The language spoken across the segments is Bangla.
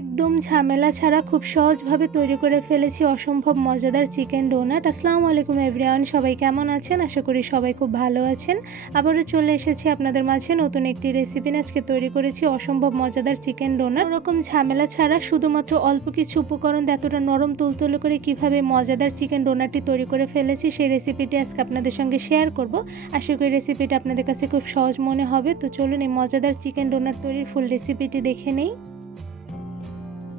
একদম ঝামেলা ছাড়া খুব সহজভাবে তৈরি করে ফেলেছি অসম্ভব মজাদার চিকেন ডোনাট। আসসালামু আলাইকুম এভরিওয়ান, সবাই কেমন আছেন? আশা করি সবাই খুব ভালো আছেন। আবারও চলে এসেছি আপনাদের মাঝে নতুন একটি রেসিপি আজকে তৈরি করেছি অসম্ভব মজাদার চিকেন ডোনাট। ওরকম ঝামেলা ছাড়া শুধুমাত্র অল্প কিছু উপকরণ এতটা নরম তুলতুলে করে কীভাবে মজাদার চিকেন ডোনাটটি তৈরি করে ফেলেছি সেই রেসিপিটি আজকে আপনাদের সঙ্গে শেয়ার করব। আশা করি রেসিপিটা আপনাদের কাছে খুব সহজ মনে হবে। তো চলুন এই মজাদার চিকেন ডোনাট তৈরির ফুল রেসিপিটি দেখে নেই।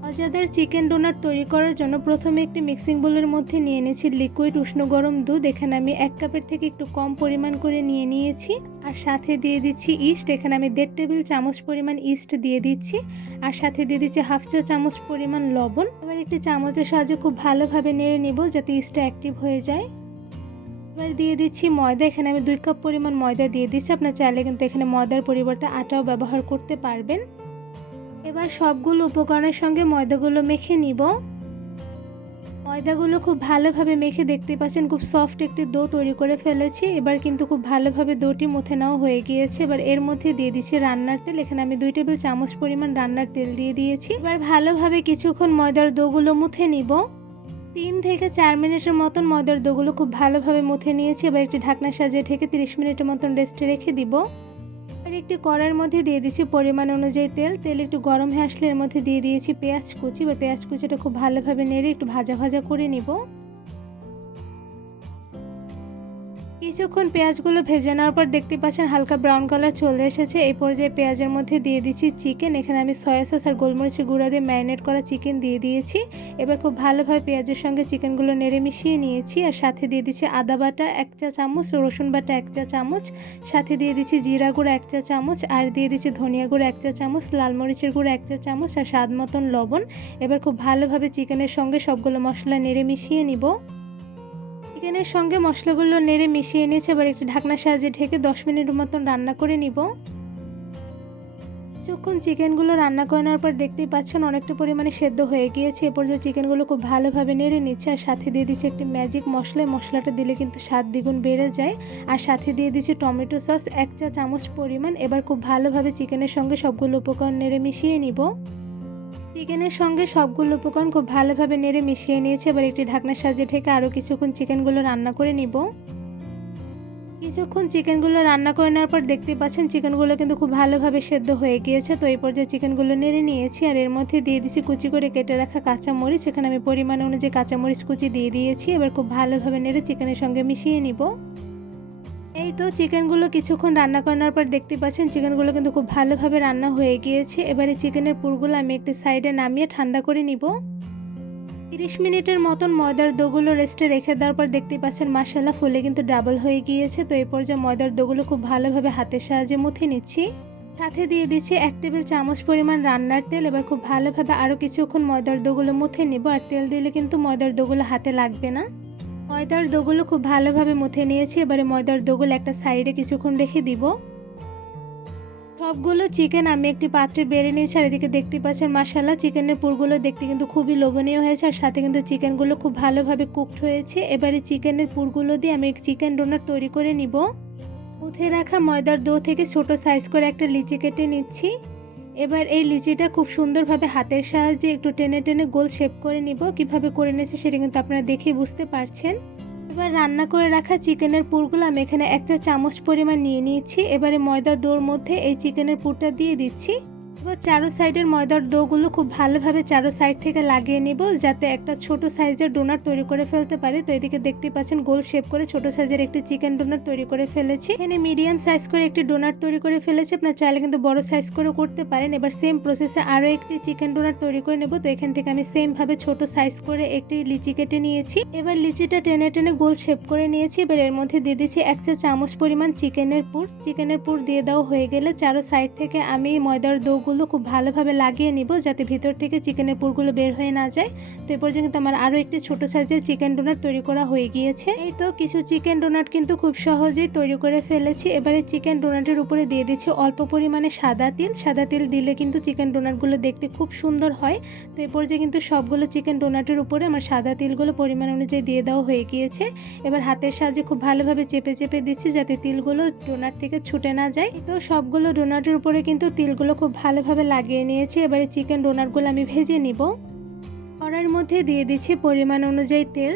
মজাদার চিকেন ডোনার তৈরি করার জন্য প্রথমে একটি মিক্সিং বোলের মধ্যে নিয়ে নিয়েছি লিকুইড উষ্ণ গরম দুধ। এখানে আমি এক কাপের থেকে একটু কম পরিমাণ করে নিয়ে নিয়েছি। আর সাথে দিয়ে দিচ্ছি ইস্ট। এখানে আমি দেড় টেবিল চামচ পরিমাণ ইস্ট দিয়ে দিচ্ছি। আর সাথে দিয়ে দিচ্ছি হাফ চা চামচ পরিমাণ লবণ। এবার একটি চামচের সাহায্যে খুব ভালোভাবে নেড়ে নিব যাতে ইস্টটা অ্যাক্টিভ হয়ে যায়। এবার দিয়ে দিচ্ছি ময়দা। এখানে আমি দুই কাপ পরিমাণ ময়দা দিয়ে দিচ্ছি। আপনার চাইলে কিন্তু এখানে ময়দার পরিবর্তে আটাও ব্যবহার করতে পারবেন। এবার সবগুলো উপকরণের সঙ্গে ময়দাগুলো মেখে নিব। ময়দাগুলো খুব ভালোভাবে মেখে দেখতে পাচ্ছেন, খুব সফট একটি দো তৈরি করে ফেলেছি। এবার কিন্তু খুব ভালোভাবে দোটি মুথে নেওয়া হয়ে গিয়েছে। এবার এর মধ্যে দিয়ে দিচ্ছি রান্নার তেল। এখানে আমি দুই টেবিল চামচ পরিমাণ রান্নার তেল দিয়ে দিয়েছি। এবার ভালোভাবে কিছুক্ষণ ময়দার দোগুলো মুথে নিব। তিন থেকে চার মিনিটের মতন ময়দার দোগুলো খুব ভালোভাবে মুথে নিয়েছি। এবার একটি ঢাকনা সাজিয়ে ঢেকে তিরিশ মিনিটের মতন রেস্টে রেখে দিব। আর একটি কড়াইয়ের মধ্যে দিয়ে দিয়েছি পরিমাণ অনুযায়ী তেল। তেল একটু গরম হয়ে আসলে এর মধ্যে দিয়ে দিয়েছি পেঁয়াজ কুচি। বা পেঁয়াজ কুচিটা খুব ভালোভাবে নেড়ে একটু ভাজা ভাজা করে নিব। কিছুক্ষণ পেঁয়াজগুলো ভেজে নেওয়ার পর দেখতে পাচ্ছেন হালকা ব্রাউন কালার চলে এসেছে। এই পর্যায়ে পেঁয়াজের মধ্যে দিয়ে দিচ্ছি চিকেন এখানে আমি সয়া সস আর গোলমরিচের গুঁড়া দিয়ে ম্যারিনেট করা চিকেন দিয়ে দিয়েছি। এবার খুব ভালোভাবে পেঁয়াজের সঙ্গে চিকেনগুলো নেড়ে মিশিয়ে নিয়েছি আর সাথে দিয়ে দিচ্ছি আদা বাটা এক চা চামচ, রসুন বাটা এক চা চামচ, সাথে দিয়ে দিচ্ছি জিরা গুঁড়ো এক চা চামচ আর দিয়ে দিচ্ছি ধনিয়া গুঁড়ো এক চা চামচ, লাল মরিচের গুঁড়ো এক চা চামচ আর স্বাদ মতন লবণ। এবার খুব ভালোভাবে চিকেনের সঙ্গে সবগুলো মশলা নেড়ে মিশিয়ে নিব। চিকেনের সঙ্গে মশলাগুলো নেড়ে মিশিয়ে নিয়েছে, এবার একটি ঢাকনা সাহায্যে ঢেকে দশ মিনিট মতন রান্না করে নিব। যখন চিকেনগুলো রান্না করে নেওয়ার পর দেখতেই পাচ্ছেন অনেকটা পরিমাণে সেদ্ধ হয়ে গিয়েছে। এরপর যে চিকেনগুলো খুব ভালোভাবে নেড়ে নিচ্ছে, আর সাথে দিয়ে দিচ্ছে একটি ম্যাজিক মশলা। মশলাটা দিলে কিন্তু স্বাদ দ্বিগুণ বেড়ে যায়। আর সাথে দিয়ে দিচ্ছি টমেটো সস, এক চা চামচ পরিমাণ। এবার খুব ভালোভাবে চিকেনের সঙ্গে সবগুলো উপকরণ নেড়ে মিশিয়ে নিব। চিকেনের সঙ্গে সবগুলো উপকরণ খুব ভালোভাবে নেড়ে মিশিয়ে নিয়েছে। এবার একটি ঢাকনার সাহায্যে ঢেকে আরও কিছুক্ষণ চিকেনগুলো রান্না করে নিব। কিছুক্ষণ চিকেনগুলো রান্না করে নেওয়ার পর দেখতে পাচ্ছেন চিকেনগুলো কিন্তু খুব ভালোভাবে সেদ্ধ হয়ে গিয়েছে। তো এই পর্যায়ে চিকেনগুলো নেড়ে নিয়েছি আর এর মধ্যে দিয়ে দিচ্ছি কুচি করে কেটে রাখা কাঁচামরিচ। এখানে আমি পরিমাণ অনুযায়ী কাঁচামরিচ কুচি দিয়ে দিয়েছি। এবার খুব ভালোভাবে নেড়ে চিকেনের সঙ্গে মিশিয়ে নিব। তো চিকেনগুলো কিছুক্ষণ রান্না করানোর পর দেখতে পাচ্ছেন চিকেনগুলো কিন্তু খুব ভালোভাবে রান্না হয়ে গিয়েছে। এবারে চিকেনের পুরগুলো আমি একটি সাইডে নামিয়ে ঠান্ডা করে নিব। তিরিশ মিনিটের মতন ময়দার দোগুলো রেস্টে রেখে দেওয়ার পর দেখতে পাচ্ছেন মাসালা ফুলে কিন্তু ডাবল হয়ে গিয়েছে। তো এই পর্যায়ে ময়দার দোগুলো খুব ভালোভাবে হাতের সাহায্যে মুথে নিচ্ছি। সাথে দিয়ে দিচ্ছি এক টেবিল চামচ পরিমাণ রান্নার তেল। এবার খুব ভালোভাবে আরও কিছুক্ষণ ময়দার দোগুলো মুথে নিব। আর তেল দিলে কিন্তু ময়দার দোগুলো হাতে লাগবে না। ময়দার দোগুলো খুব ভালোভাবে মুথে নিয়েছি, এবারে ময়দার দোগুলো একটা সাইডে কিছুক্ষণ রেখে দিব। সবগুলো চিকেন আমি একটি পাত্রে বেড়ে নিয়েছি, আর এদিকে দেখতে পাচ্ছেন মাসালা চিকেনের পুরগুলো দেখতে কিন্তু খুবই লোভনীয় হয়েছে, আর সাথে কিন্তু চিকেনগুলো খুব ভালোভাবে কুকড হয়েছে। এবারে চিকেনের পুরগুলো দিয়ে আমি চিকেন ডোনার তৈরি করে নিব। মুথে রাখা ময়দার দো থেকে ছোট সাইজ করে একটা লিচি কেটে নিচ্ছি। এবার এই লিচিটা খুব সুন্দরভাবে হাতের সাহায্যে একটু টেনে টেনে গোল শেপ করে নিব। কীভাবে করে নিয়েছি সেটা কিন্তু আপনারা দেখেই বুঝতে পারছেন। এবার রান্না করে রাখা চিকেনের পুরগুলো আমি এখানে একটা চামচ পরিমাণ নিয়ে নিয়েছি। এবারে ময়দা দোর মধ্যে এই চিকেনের পুরটা দিয়ে দিচ্ছি। এবার চারো সাইডের ময়দার দোগুলো খুব ভালোভাবে চারো সাইড থেকে লাগিয়ে নিব, যাতে একটা ছোট সাইজের ডোনার তৈরি করে ফেলতে পারি। তো এদিকে দেখতে পাচ্ছেন গোল শেপ করে ছোট সাইজের একটি চিকেন ডোনার তৈরি করে ফেলেছি। এখানে মিডিয়াম সাইজ করে একটি ডোনার তৈরি করে ফেলেছি। আপনার চাইলে কিন্তু বড় সাইজ করে করতে পারেন। এবার সেম প্রসেসে আরও একটি চিকেন ডোনার তৈরি করে নেব। তো এখান থেকে আমি সেমভাবে ছোট সাইজ করে একটি লিচি কেটে নিয়েছি। এবার লিচিটা টেনে টেনে গোল শেপ করে নিয়েছি। এবার এর মধ্যে দিয়ে দিচ্ছি এক চা চামচ পরিমাণ চিকেনের পুর। চিকেনের পুর দিয়ে দেওয়া হয়ে গেলে চারো সাইড থেকে আমি ময়দার দোগুলো খুব ভালোভাবে লাগিয়ে নিব যাতে ভিতর থেকে চিকেনের পুরগুলো বের হয়ে না যায়। তো এ পর্যন্ত আমার আরও একটি ছোট সাইজের চিকেন ডোনাট তৈরি করা হয়ে গিয়েছে। এই তো কিছু চিকেন ডোনাট কিন্তু খুব সহজেই তৈরি করে ফেলেছি। এবারে চিকেন ডোনাটের উপরে দিয়ে দিচ্ছি অল্প পরিমাণে সাদা তিল। সাদা তিল দিলে কিন্তু চিকেন ডোনাটগুলো দেখতে খুব সুন্দর হয়। তো এ পর্যায়ে কিন্তু সবগুলো চিকেন ডোনাটের উপরে আমার সাদা তিলগুলো পরিমাণ অনুযায়ী দিয়ে দেওয়া হয়ে গিয়েছে। এবার হাতের সাহায্যে খুব ভালোভাবে চেপে চেপে দিচ্ছি যাতে তিলগুলো ডোনাট থেকে ছুটে না যায়। তো সবগুলো ডোনাটের উপরে কিন্তু তিলগুলো খুব ভালোভাবে ভালোভাবে লাগিয়ে নিয়েছি। এবারে চিকেন ডোনারগুলো আমি ভেজে নিব। কড়াইয়ের মধ্যে দিয়ে দিচ্ছি পরিমাণ অনুযায়ী তেল।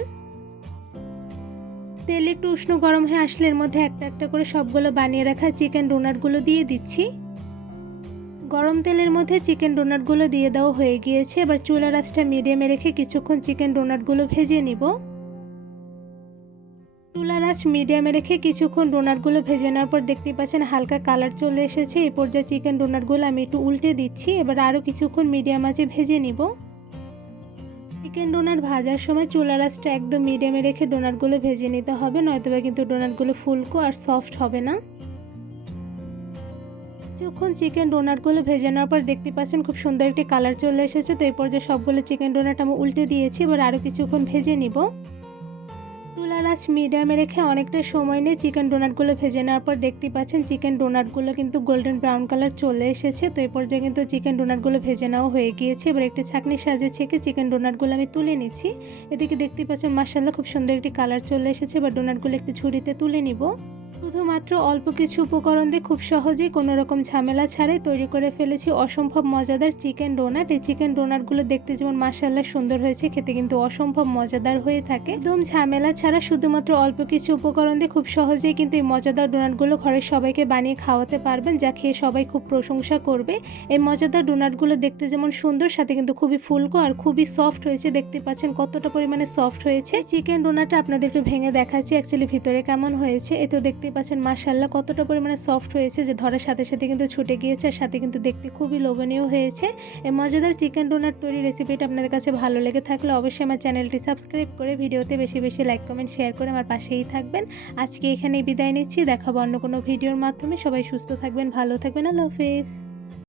তেল একটু উষ্ণ গরম হয়ে আসলে এর মধ্যে একটা একটা করে সবগুলো বানিয়ে রাখা চিকেন ডোনারগুলো দিয়ে দিচ্ছি। গরম তেলের মধ্যে চিকেন ডোনাটগুলো দিয়ে দেওয়া হয়ে গিয়েছে। এবার চুলা রাসটা মিডিয়ামে রেখে কিছুক্ষণ চিকেন ডোনাটগুলো ভেজে নিব। চুলা রাস মিডিয়ামে রেখে কিছুক্ষণ ডোনাটগুলো ভেজে নেওয়ার পর দেখতে পাচ্ছেন হালকা কালার চলে এসেছে। এই পর্যায়ে চিকেন ডোনাটগুলো আমি একটু উল্টে দিচ্ছি। এবার আরও কিছুক্ষণ মিডিয়াম আঁচে ভেজে নিব। চিকেন ডোনাট ভাজার সময় চুলা রাসটা একদম মিডিয়ামে রেখে ডোনাটগুলো ভেজে নিতে হবে, নয়তোবা কিন্তু ডোনাটগুলো ফুলকো আর সফট হবে না। যখন চিকেন ডোনাটগুলো ভেজে নেওয়ার পর দেখতে পাচ্ছেন খুব সুন্দর একটি কালার চলে এসেছে। তো এই পর্যায়ে সবগুলো চিকেন ডোনাট আমি উল্টে দিয়েছি। এবার আরও কিছুক্ষণ ভেজে নিব। চুলার আজ মিডিয়ামে রেখে অনেকটা সময় নিয়ে চিকেন ডোনাটগুলো ভেজে নেওয়ার পর দেখতে পাচ্ছেন চিকেন ডোনাটগুলো কিন্তু গোল্ডেন ব্রাউন কালার চলে এসেছে। তো এই পর্যায়ে কিন্তু চিকেন ডোনাটগুলো ভেজে নেওয়া হয়ে গিয়েছে। এবার একটি ছাকনি সাজে ছেঁকে চিকেন ডোনাটগুলো আমি তুলে নিচ্ছি। এদিকে দেখতে পাচ্ছেন মাসাল্লাহ খুব সুন্দর একটি কালার চলে এসেছে। এবার ডোনাটগুলো একটি ছুরিতে তুলে নিব। শুধুমাত্র অল্প কিছু উপকরণ দিয়ে খুব সহজেই কোনো রকম ঝামেলা ছাড়াই তৈরি করে ফেলেছি। অসম্ভব মজাদার চিকেন ডোনাট। এই চিকেন ডোনাটগুলো দেখতে যেমন মাসাল্লাহ সুন্দর হয়েছে, খেতে কিন্তু অসম্ভব মজাদার হয়ে থাকে। একদম ঝামেলা ছাড়া শুধুমাত্র অল্প কিছু উপকরণ দিয়ে খুব সহজেই কিন্তু এই মজাদার ডোনাটগুলো ঘরের সবাইকে বানিয়ে খাওয়াতে পারবেন, যা খেয়ে সবাই খুব প্রশংসা করবে। এই মজাদার ডোনাটগুলো দেখতে যেমন সুন্দর, সাথে কিন্তু খুবই ফুলকো আর খুবই সফট হয়েছে। দেখতে পাচ্ছেন কতটা পরিমাণে সফট হয়েছে। চিকেন ডোনাটটা আপনাদের একটু ভেঙে দেখাচ্ছি অ্যাকচুয়ালি ভিতরে কেমন হয়েছে। এ তো দেখতে পাচ্ছেন মাসাল্লাহ কতটা পরিমাণে সফট হয়েছে যে ধরার সাথে সাথে কিন্তু ছুটে গিয়েছে আর সাথে কিন্তু দেখতে খুবই লোভনীয় হয়েছে। এই মজাদার চিকেন ডোনার তৈরি রেসিপিটা আপনাদের কাছে ভালো লেগে থাকলে অবশ্যই আমার চ্যানেলটি সাবস্ক্রাইব করে ভিডিওতে বেশি বেশি লাইক কমেন্ট শেয়ার করে আমার পাশেই থাকবেন। আজকে এখানেই বিদায় নিচ্ছি, দেখাবো অন্য কোনো ভিডিওর মাধ্যমে। সবাই সুস্থ থাকবেন, ভালো থাকবেন, আল্লাহ হাফেজ।